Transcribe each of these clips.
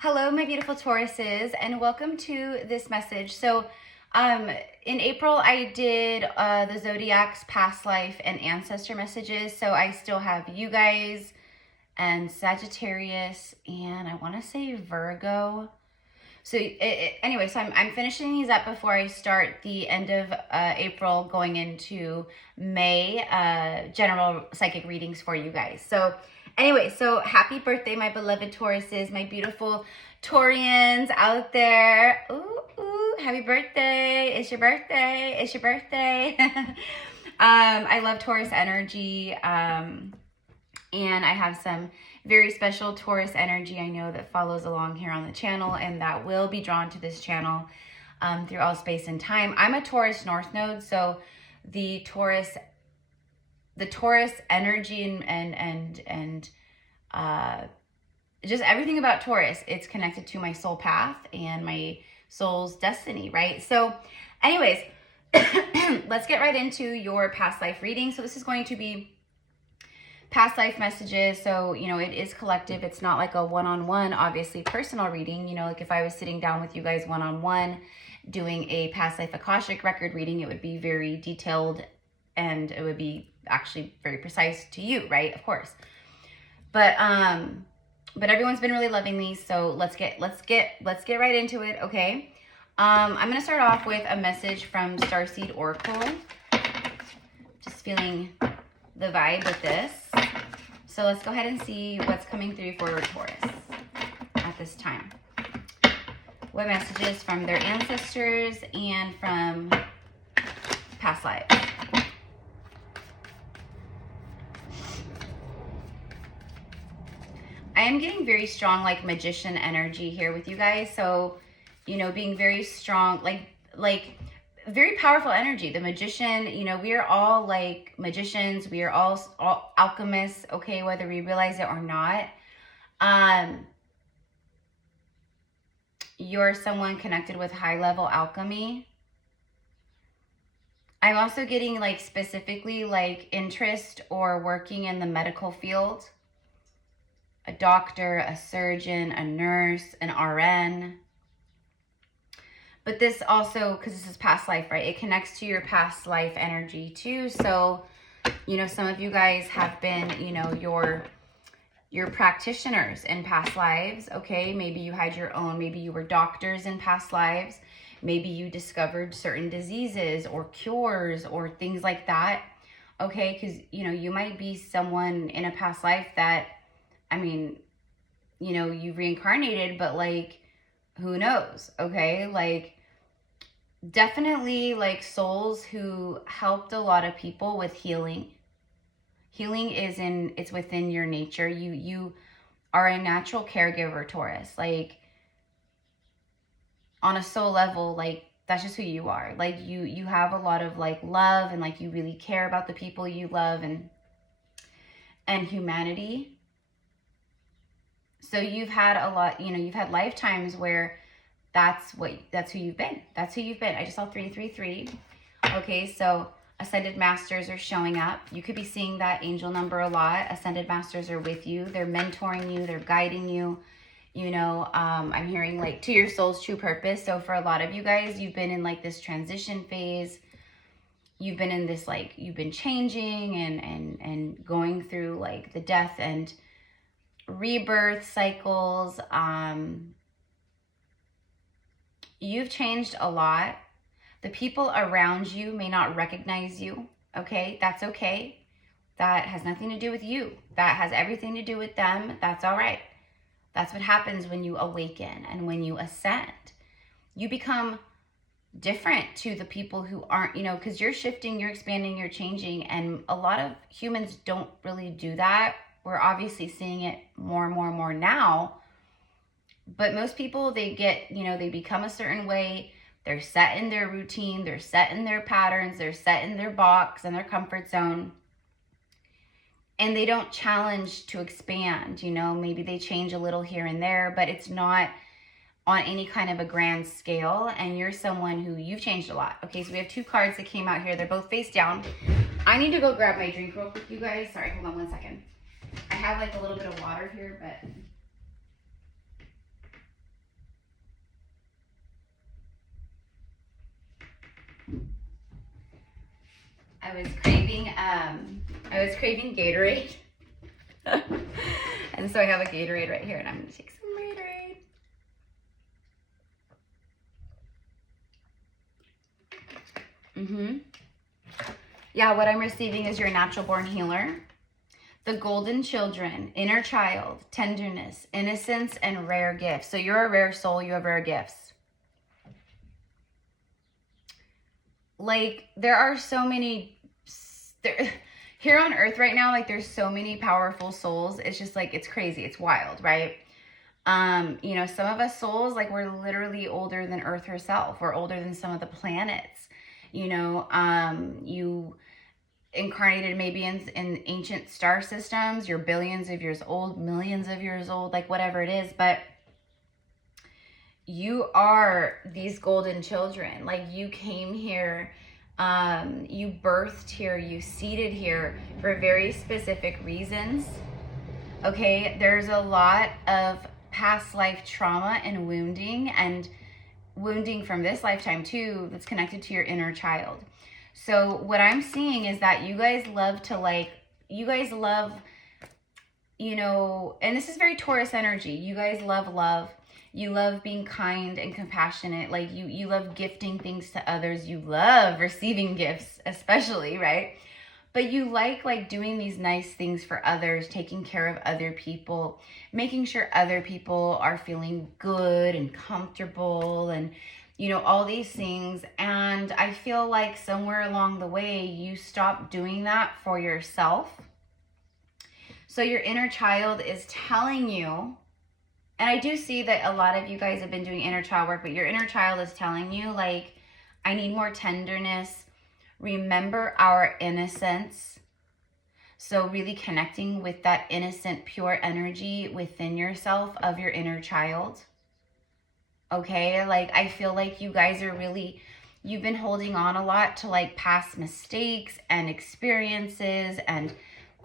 Hello, my beautiful Tauruses, and welcome to this message. So, in April, I did the Zodiac's past life and ancestor messages. So I still have you guys and Sagittarius, and I want to say Virgo. So anyway, so I'm finishing these up before I start the end of April, going into May, general psychic readings for you guys. So anyway, so happy birthday, my beloved Tauruses, my beautiful Taurians out there. Ooh, ooh, happy birthday. It's your birthday. It's your birthday. I love Taurus energy. And I have some very special Taurus energy I know that follows along here on the channel and that will be drawn to this channel through all space and time. I'm a Taurus North Node, so the Taurus energy and just everything about Taurus, it's connected to my soul path and my soul's destiny, right? So anyways, let's get right into your past life reading. So this is going to be past life messages. So, you know, it is collective. It's not like a one-on-one, obviously personal reading. You know, like if I was sitting down with you guys one-on-one doing a past life Akashic record reading, it would be very detailed and it would be actually very precise to you, right? Of course. But everyone's been really loving these. So let's get right into it. Okay. I'm going to start off with a message from Starseed Oracle. Just feeling the vibe with this. So let's go ahead and see what's coming through for Taurus at this time. What messages from their ancestors and from past lives. I am getting very strong like magician energy here with you guys. So, you know, being very strong, like very powerful energy. The magician, you know, we are all like magicians. We are all alchemists, okay, whether we realize it or not. You're someone connected with high level alchemy. I'm also getting like specifically like interest or working in the medical field. A doctor, a surgeon, a nurse, an RN. But this also, because this is past life, right? It connects to your past life energy too. So, you know, some of you guys have been, you know, your practitioners in past lives, okay? Maybe you had your own, maybe you were doctors in past lives. Maybe you discovered certain diseases or cures or things like that, okay? Because, you know, you might be someone in a past life that, I mean, you know, you reincarnated, but like, who knows, okay? Like, definitely like souls who helped a lot of people with healing. Healing is it's within your nature. You are a natural caregiver, Taurus. Like on a soul level, like that's just who you are. Like you have a lot of like love and like you really care about the people you love and humanity. So you've had a lot, you know, you've had lifetimes where that's who you've been. That's who you've been. I just saw 333. Okay, so Ascended Masters are showing up. You could be seeing that angel number a lot. Ascended Masters are with you. They're mentoring you. They're guiding you. You know, I'm hearing like to your soul's true purpose. So for a lot of you guys, you've been in like this transition phase. You've been in this like, you've been changing and going through like the death and rebirth cycles. You've changed a lot. The people around you may not recognize you, okay? That's okay. That has nothing to do with you. That has everything to do with them. That's all right. That's what happens when you awaken and when you ascend. You become different to the people who aren't, you know, because you're shifting, you're expanding, you're changing, and a lot of humans don't really do that. We're obviously seeing it more and more and more now. But most people, they get, you know, they become a certain way. They're set in their routine. They're set in their patterns. They're set in their box and their comfort zone. And they don't challenge to expand, you know. Maybe they change a little here and there, but it's not on any kind of a grand scale. And you're someone who you've changed a lot. Okay, so we have two cards that came out here. They're both face down. I need to go grab my drink real quick, you guys. Sorry, hold on 1 second. I have like a little bit of water here, but I was craving Gatorade. And so I have a Gatorade right here, and I'm gonna take some Gatorade. Yeah, what I'm receiving is your natural born healer. The golden children, inner child, tenderness, innocence, and rare gifts. So you're a rare soul, you have rare gifts. Like, there are so many, here on earth right now, like, there's so many powerful souls. It's just like, it's crazy, it's wild, right? You know, some of us souls, like, we're literally older than Earth herself. We're older than some of the planets. You know, you incarnated maybe in ancient star systems. You're billions of years old, millions of years old, like whatever it is. But you are these golden children. Like, you came here, you birthed here, you seeded here for very specific reasons. Okay, there's a lot of past life trauma and wounding from this lifetime too, that's connected to your inner child. So what I'm seeing is that you guys love to, like, you guys love, you know, and this is very Taurus energy. You guys love love. You love being kind and compassionate. Like, you love gifting things to others. You love receiving gifts, especially, right? But you like doing these nice things for others, taking care of other people, making sure other people are feeling good and comfortable, and, you know, all these things. And I feel like somewhere along the way, you stopped doing that for yourself. So your inner child is telling you, and I do see that a lot of you guys have been doing inner child work, but your inner child is telling you, like, I need more tenderness. Remember our innocence. So really connecting with that innocent, pure energy within yourself of your inner child. Okay, like, I feel like you guys are really, you've been holding on a lot to, like, past mistakes and experiences and,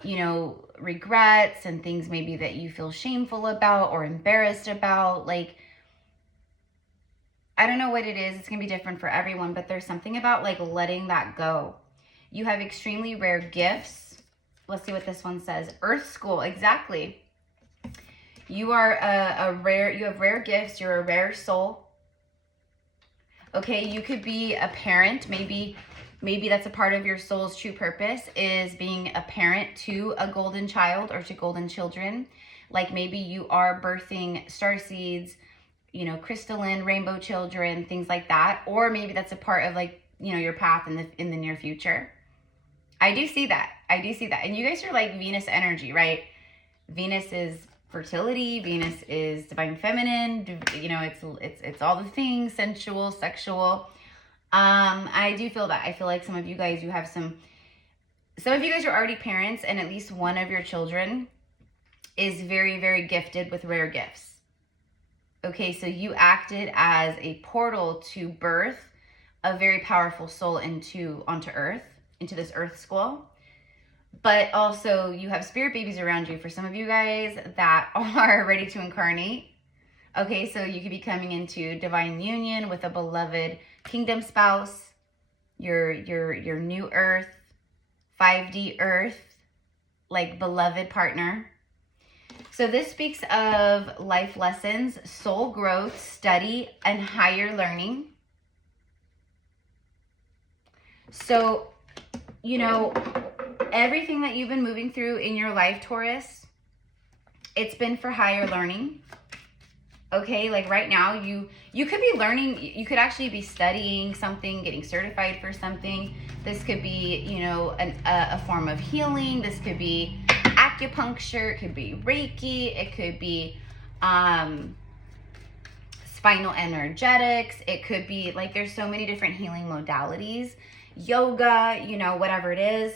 you know, regrets and things maybe that you feel shameful about or embarrassed about. Like, I don't know what it is. It's going to be different for everyone, but there's something about, like, letting that go. You have extremely rare gifts. Let's see what this one says. Earth School, exactly. You are you have rare gifts. You're a rare soul. Okay, you could be a parent. Maybe that's a part of your soul's true purpose, is being a parent to a golden child or to golden children. Like, maybe you are birthing starseeds, you know, crystalline rainbow children, things like that. Or maybe that's a part of, like, you know, your path in the near future. I do see that. I do see that. And you guys are like Venus energy, right? Venus is fertility. Venus is divine feminine. You know, it's all the things, sensual, sexual. I do feel that. I feel like some of you guys, you have some of you guys are already parents, and at least one of your children is very, very gifted with rare gifts. Okay, so you acted as a portal to birth a very powerful soul onto Earth, into this Earth School. But also, you have spirit babies around you for some of you guys that are ready to incarnate. Okay, so you could be coming into divine union with a beloved kingdom spouse, your new Earth, 5D Earth, like, beloved partner. So this speaks of life lessons, soul growth, study, and higher learning. So, you know, everything that you've been moving through in your life, Taurus, it's been for higher learning. Okay, like right now, you could be learning, you could actually be studying something, getting certified for something. This could be, you know, a form of healing. This could be acupuncture, it could be Reiki, it could be spinal energetics, it could be, like, there's so many different healing modalities, yoga, you know, whatever it is.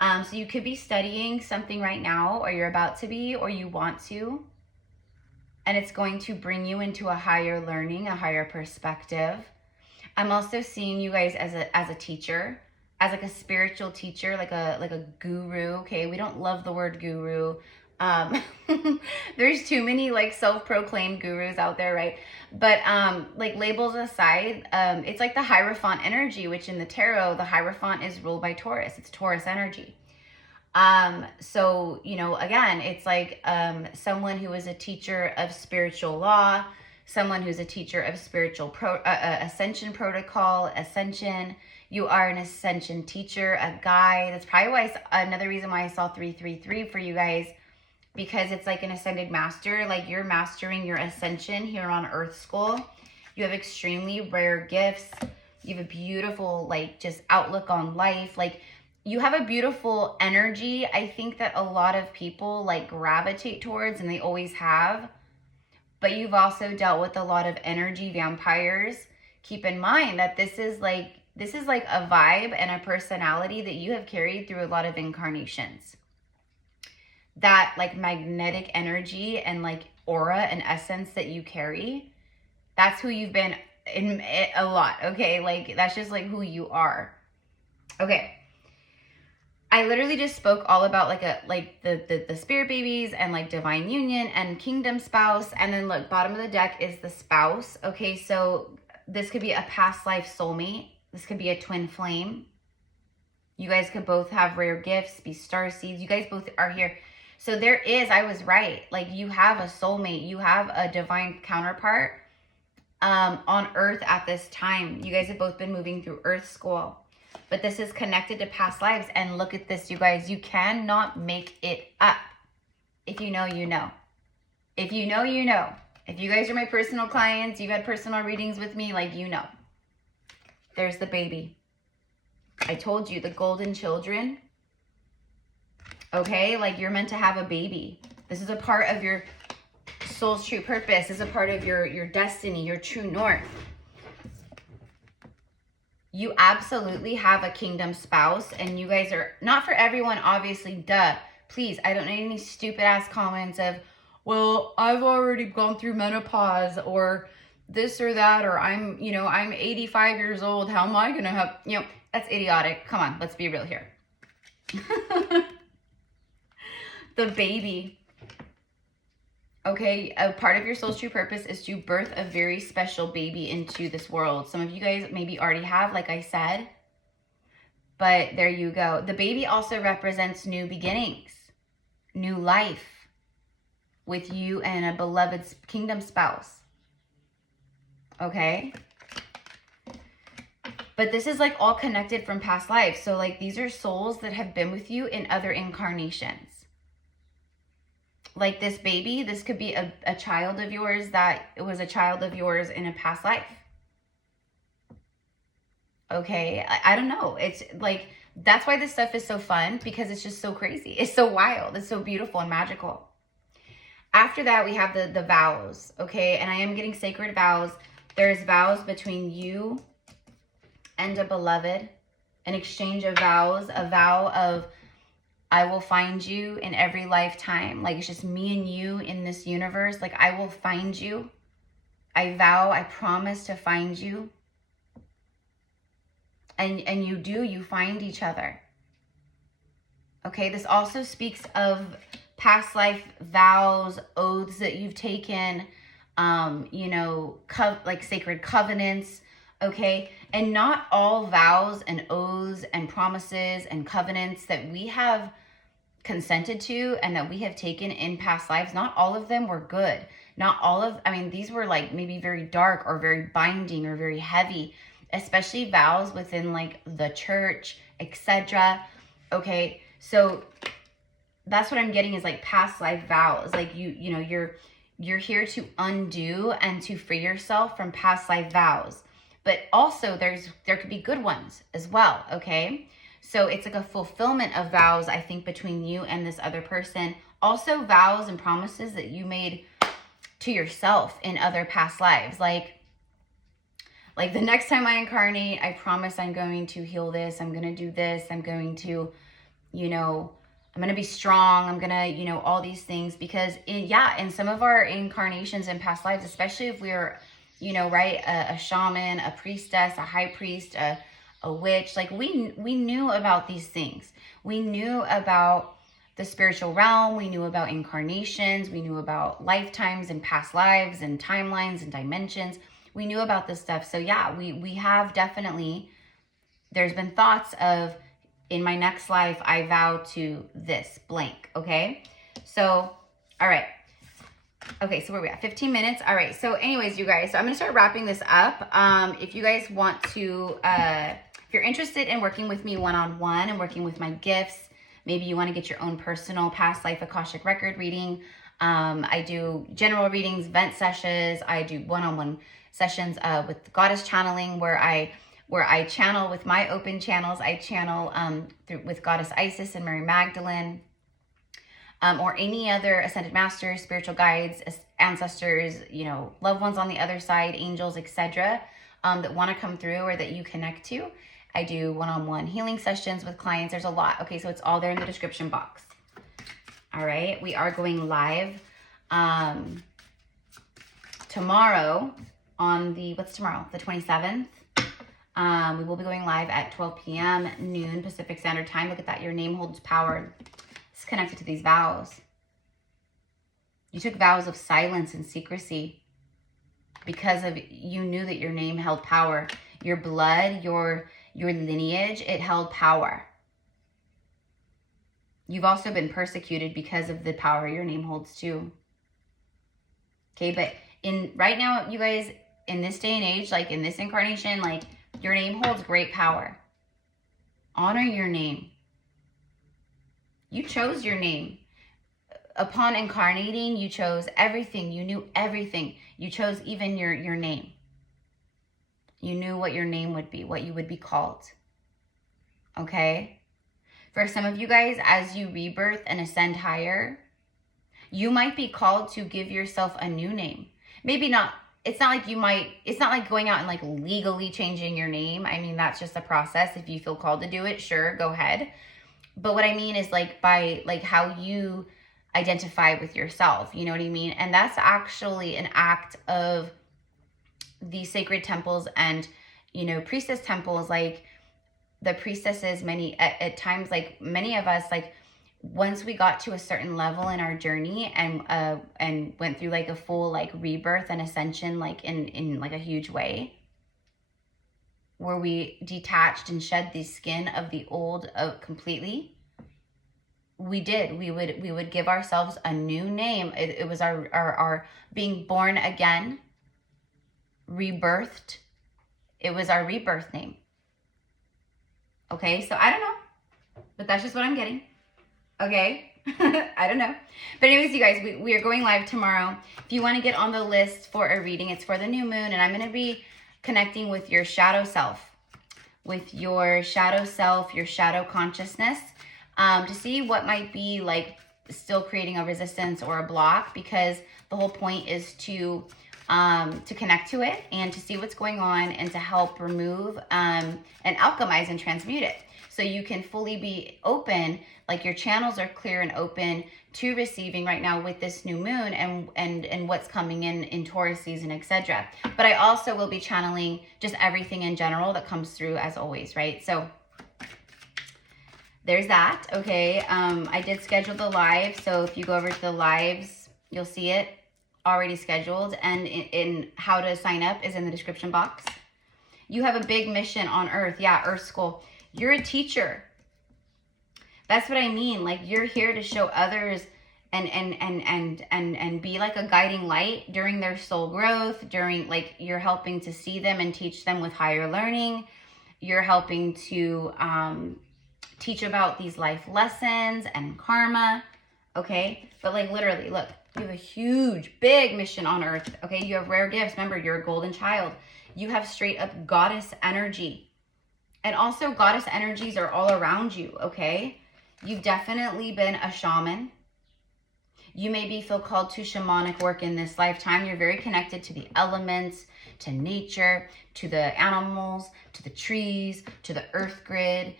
So you could be studying something right now, or you're about to be, or you want to, and it's going to bring you into a higher learning, a higher perspective. I'm also seeing you guys as a teacher, as like a spiritual teacher, like a guru. Okay, we don't love the word guru. There's too many like self-proclaimed gurus out there, right? But like labels aside, it's like the Hierophant energy, which in the tarot, the Hierophant is ruled by Taurus. It's Taurus energy. So, you know, again, it's like someone who is a teacher of spiritual law, someone who's a teacher of spiritual ascension protocol, ascension. You are an ascension teacher, a guide. That's probably why another reason why I saw 333 for you guys, because it's like an ascended master. Like you're mastering your ascension here on Earth School. You have extremely rare gifts. You have a beautiful, like, just outlook on life. Like, you have a beautiful energy. I think that a lot of people like gravitate towards, and they always have. But you've also dealt with a lot of energy vampires. Keep in mind that this is like a vibe and a personality that you have carried through a lot of incarnations. That like magnetic energy and like aura and essence that you carry, that's who you've been in a lot, okay? Like that's just like who you are. Okay. I literally just spoke all about like the spirit babies and like divine union and kingdom spouse. And then look, bottom of the deck is the spouse. Okay, so this could be a past life soulmate. This could be a twin flame. You guys could both have rare gifts, be star seeds. You guys both are here. So there is, I was right. Like you have a soulmate. You have a divine counterpart on Earth at this time. You guys have both been moving through Earth School. But this is connected to past lives. And look at this, you guys. You cannot make it up. If you know, you know. If you know, you know. If you guys are my personal clients, you've had personal readings with me, like you know. There's the baby. I told you, the golden children. Okay, like you're meant to have a baby. This is a part of your soul's true purpose. This is a part of your destiny, your true north. You absolutely have a kingdom spouse, and you guys are, not for everyone, obviously, duh. Please, I don't need any stupid ass comments of, well, I've already gone through menopause or this or that, or I'm 85 years old. How am I going to have, that's idiotic. Come on, let's be real here. The baby. Okay, a part of your soul's true purpose is to birth a very special baby into this world. Some of you guys maybe already have, like I said, but there you go. The baby also represents new beginnings, new life with you and a beloved kingdom spouse. Okay? But this is like all connected from past lives. So like these are souls that have been with you in other incarnations. Like this baby, this could be a child of yours that it was a child of yours in a past life. Okay, I don't know. It's like, that's why this stuff is so fun, because it's just so crazy. It's so wild. It's so beautiful and magical. After that, we have the vows, okay? And I am getting sacred vows. There's vows between you and a beloved, an exchange of vows, a vow of, I will find you in every lifetime. Like it's just me and you in this universe. Like I will find you. I vow, I promise to find you. And you find each other. Okay, this also speaks of past life vows, oaths that you've taken, like sacred covenants. Okay, and not all vows and oaths and promises and covenants that we have consented to and that we have taken in past lives, not all of them were good. Not all of, these were like maybe very dark or very binding or very heavy, especially vows within like the church, etc. Okay, so that's what I'm getting is like past life vows. Like you're here to undo and to free yourself from past life vows. But also there could be good ones as well, okay? So it's like a fulfillment of vows, I think, between you and this other person. Also vows and promises that you made to yourself in other past lives. Like the next time I incarnate, I promise I'm going to heal this. I'm going to do this. I'm going to, I'm going to be strong. I'm going to, all these things. Because in some of our incarnations in past lives, especially if we're, a shaman, a priestess, a high priest, a witch, like we knew about these things. We knew about the spiritual realm. We knew about incarnations. We knew about lifetimes and past lives and timelines and dimensions. We knew about this stuff. So yeah, we have definitely, there's been thoughts of, in my next life, I vow to this blank, okay? So, all right. Okay, so where are we at? 15 minutes. All right, so anyways, you guys, so I'm going to start wrapping this up. If you guys want to, if you're interested in working with me one-on-one and working with my gifts, maybe you want to get your own personal past life Akashic record reading. I do general readings, vent sessions. I do one-on-one sessions with goddess channeling where I channel with my open channels. I channel with Goddess Isis and Mary Magdalene, or any other ascended masters, spiritual guides, ancestors, you know, loved ones on the other side, angels, etc., that want to come through or that you connect to. I do one-on-one healing sessions with clients. There's a lot. Okay, so it's all there in the description box. All right, we are going live tomorrow on the, what's tomorrow? The 27th. We will be going live at 12 p.m. noon Pacific Standard Time. Look at that. Your name holds power. It's connected to these vows. You took vows of silence and secrecy because of you knew that your name held power. Your blood, your lineage, it held power. You've also been persecuted because of the power your name holds too. Okay, but right now, you guys, in this day and age, like in this incarnation, like your name holds great power. Honor your name. You chose your name. Upon incarnating, you chose everything. You knew everything. You chose even your name. You knew what your name would be, what you would be called. Okay? For some of you guys, as you rebirth and ascend higher, you might be called to give yourself a new name. Maybe not. It's not like going out and like legally changing your name. I mean, that's just a process. If you feel called to do it, sure, go ahead. But what I mean is like by like how you identify with yourself, you know what I mean? And that's actually an act of the sacred temples and, you know, priestess temples, like the priestesses, at times, like many of us, like once we got to a certain level in our journey and went through like a full like rebirth and ascension, like in like a huge way, where we detached and shed the skin of the old completely, we would give ourselves a new name. It was our being born again, rebirthed. It was our rebirth name. Okay, so I don't know, but that's just what I'm getting. Okay, I don't know. But anyways, you guys, we are going live tomorrow. If you want to get on the list for a reading, it's for the new moon, and I'm going to be connecting with your shadow self, your shadow consciousness, to see what might be like still creating a resistance or a block, because the whole point is to connect to it and to see what's going on and to help remove and alchemize and transmute it. So you can fully be open, like your channels are clear and open to receiving right now with this new moon and what's coming in Taurus season, etc. But I also will be channeling just everything in general that comes through as always, right? So there's that, okay? I did schedule the live, so if you go over to the lives, you'll see it already scheduled, and in how to sign up is in the description box. You have a big mission on Earth. Yeah, Earth School. You're a teacher. That's what I mean. Like, you're here to show others and be like a guiding light during their soul growth, during like you're helping to see them and teach them with higher learning. You're helping to teach about these life lessons and karma. Okay, but like literally, look, you have a huge, big mission on Earth. Okay, you have rare gifts. Remember, you're a golden child. You have straight up goddess energy. And also goddess energies are all around you, okay? You've definitely been a shaman. You maybe feel called to shamanic work in this lifetime. You're very connected to the elements, to nature, to the animals, to the trees, to the earth grid,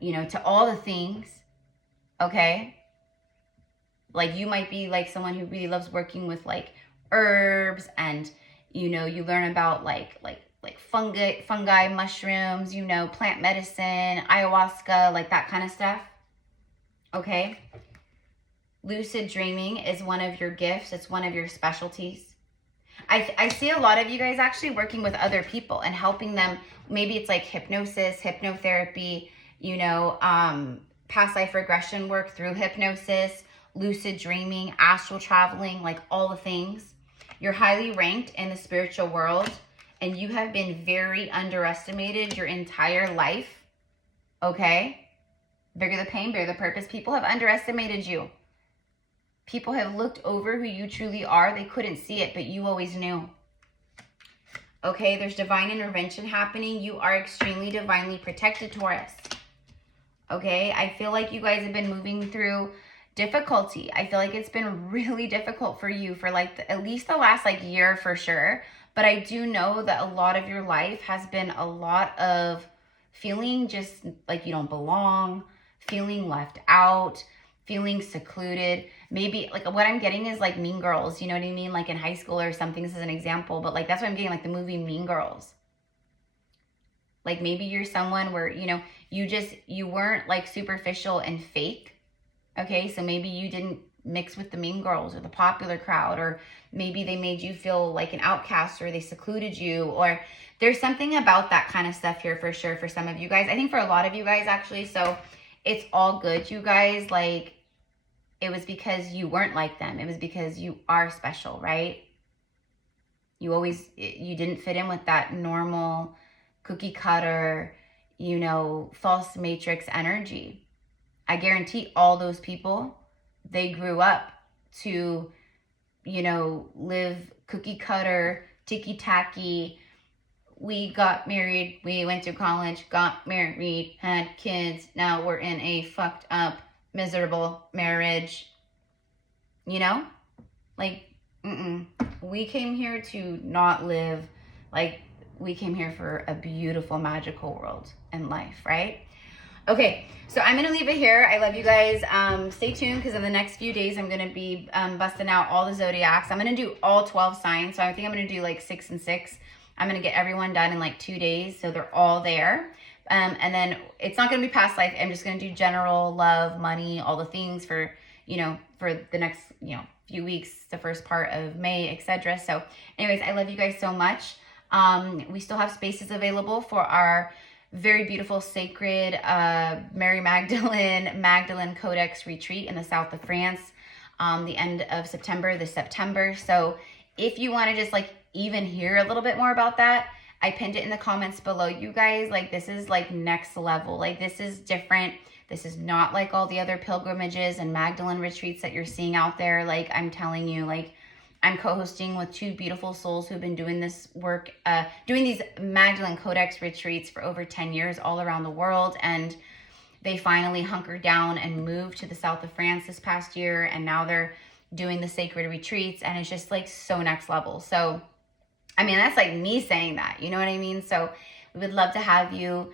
you know, to all the things, okay? Like you might be like someone who really loves working with like herbs and, you know, you learn about like fungi, mushrooms, you know, plant medicine, ayahuasca, like that kind of stuff. okay? Lucid dreaming is one of your gifts. It's one of your specialties. I see a lot of you guys actually working with other people and helping them. Maybe it's like hypnosis, hypnotherapy, you know, past life regression work through hypnosis, lucid dreaming, astral traveling, like all the things. You're highly ranked in the spiritual world, and you have been very underestimated your entire life, okay? Bigger the pain, bigger the purpose. People have underestimated you. People have looked over who you truly are. They couldn't see it, but you always knew. Okay, there's divine intervention happening. You are extremely divinely protected, Taurus. Okay, I feel like you guys have been moving through difficulty. I feel like it's been really difficult for you for like at least the last like year for sure. But I do know that a lot of your life has been a lot of feeling just like you don't belong, feeling left out, feeling secluded. Maybe like what I'm getting is like Mean Girls, you know what I mean? Like in high school or something, this is an example, but like that's what I'm getting, like the movie Mean Girls. Like maybe you're someone where, you know, you weren't like superficial and fake. Okay, so maybe you didn't mix with the mean girls or the popular crowd, or maybe they made you feel like an outcast, or they secluded you, or there's something about that kind of stuff here for sure for some of you guys. I think for a lot of you guys actually, so it's all good, you guys. Like, it was because you weren't like them. It was because you are special, right? You didn't fit in with that normal cookie cutter, you know, false matrix energy. I guarantee all those people, they grew up to, you know, live cookie cutter, ticky-tacky. We got married, we went to college, got married, had kids. Now we're in a fucked up, miserable marriage. You know? Like, we came here to not live, like, we came here for a beautiful, magical world and life, right? Okay, so I'm going to leave it here. I love you guys. Stay tuned, because in the next few days, I'm going to be busting out all the zodiacs. I'm going to do all 12 signs. So I think I'm going to do like 6 and 6. I'm going to get everyone done in like 2 days, so they're all there. And then it's not going to be past life. I'm just going to do general love, money, all the things for, you know, for the next, you know, few weeks, the first part of May, etc. So anyways, I love you guys so much. We still have spaces available for our very beautiful, sacred Mary Magdalene Codex retreat in the south of France, the end of September, this September. So if you want to just like even hear a little bit more about that, I pinned it in the comments below, you guys. Like, this is like next level. Like, this is different. This is not like all the other pilgrimages and Magdalene retreats that you're seeing out there. Like, I'm telling you, like, I'm co-hosting with 2 beautiful souls who've been doing this work, doing these Magdalene Codex retreats for over 10 years all around the world. And they finally hunkered down and moved to the south of France this past year. And now they're doing the sacred retreats. And it's just like so next level. So, I mean, that's like me saying that, you know what I mean? So we would love to have you.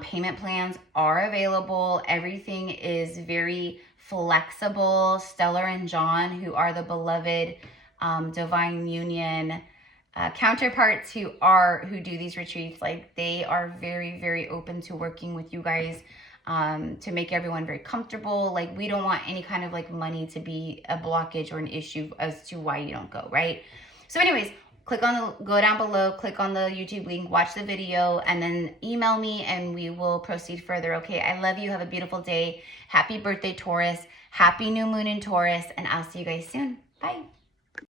Payment plans are available. Everything is very flexible. Stellar and John, who are the beloved divine union counterparts who do these retreats, like, they are very, very open to working with you guys to make everyone very comfortable. Like, we don't want any kind of like money to be a blockage or an issue as to why you don't go, right? So anyways, go down below, click on the YouTube link, watch the video, and then email me and we will proceed further. Okay, I love you. Have a beautiful day. Happy birthday, Taurus. Happy new moon in Taurus, and I'll see you guys soon. Bye.